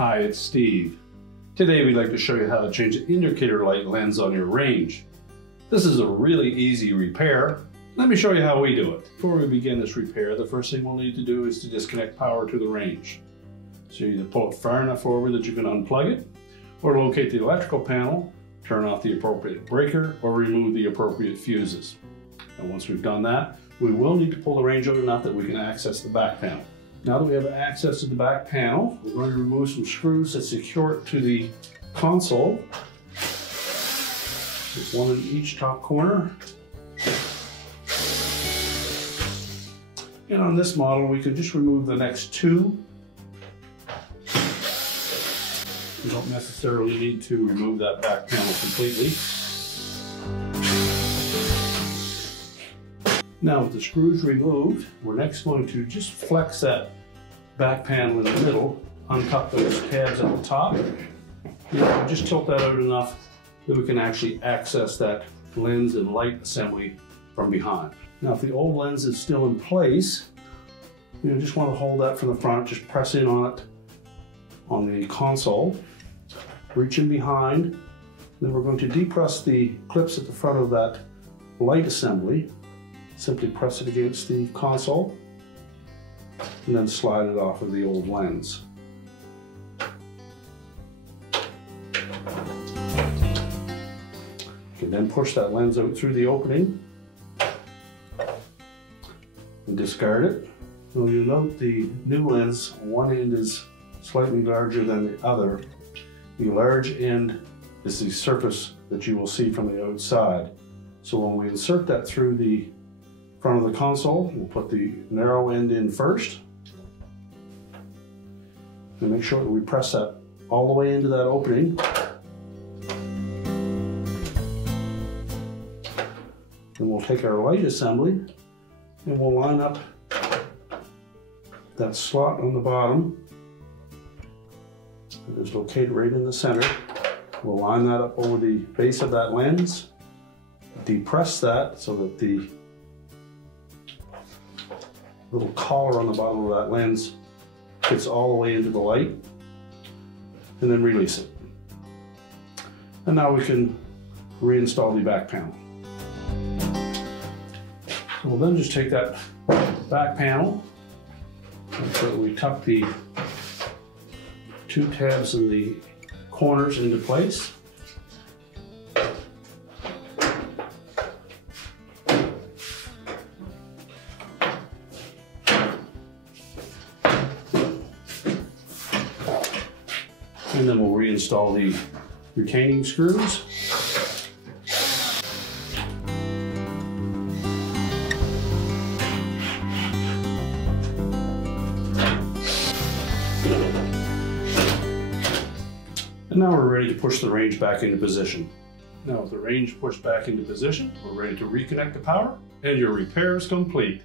Hi, it's Steve. Today we'd like to show you how to change the indicator light lens on your Range. This is a really easy repair. Let me show you how we do it. Before we begin this repair, the first thing we'll need to do is to disconnect power to the Range. So you either pull it far enough forward that you can unplug it, or locate the electrical panel, turn off the appropriate breaker, or remove the appropriate fuses. And once we've done that, we will need to pull the Range out enough that we can access the back panel. Now that we have access to the back panel, we're going to remove some screws that secure it to the console. Just one in each top corner. And on this model, we can just remove the next two. You don't necessarily need to remove that back panel completely. Now with the screws removed, we're next going to just flex that back panel in the middle, untuck those tabs at the top. And just tilt that out enough that we can actually access that lens and light assembly from behind. Now if the old lens is still in place, you just want to hold that from the front, just press in on it on the console, reach in behind, then we're going to depress the clips at the front of that light assembly. Simply press it against the console and then slide it off of the old lens. You can then push that lens out through the opening and discard it. So you'll note the new lens, one end is slightly larger than the other. The large end is the surface that you will see from the outside. So when we insert that through the front of the console, we'll put the narrow end in first. And make sure that we press that all the way into that opening. Then we'll take our light assembly and we'll line up that slot on the bottom that is located right in the center. We'll line that up over the base of that lens, depress that so that the little collar on the bottom of that lens fits all the way into the light, and then release it. And now we can reinstall the back panel. So we'll then just take that back panel, and so we tuck the two tabs in the corners into place. And then we'll reinstall the retaining screws. And now we're ready to push the Range back into position. Now with the Range pushed back into position, we're ready to reconnect the power, and your repair is complete.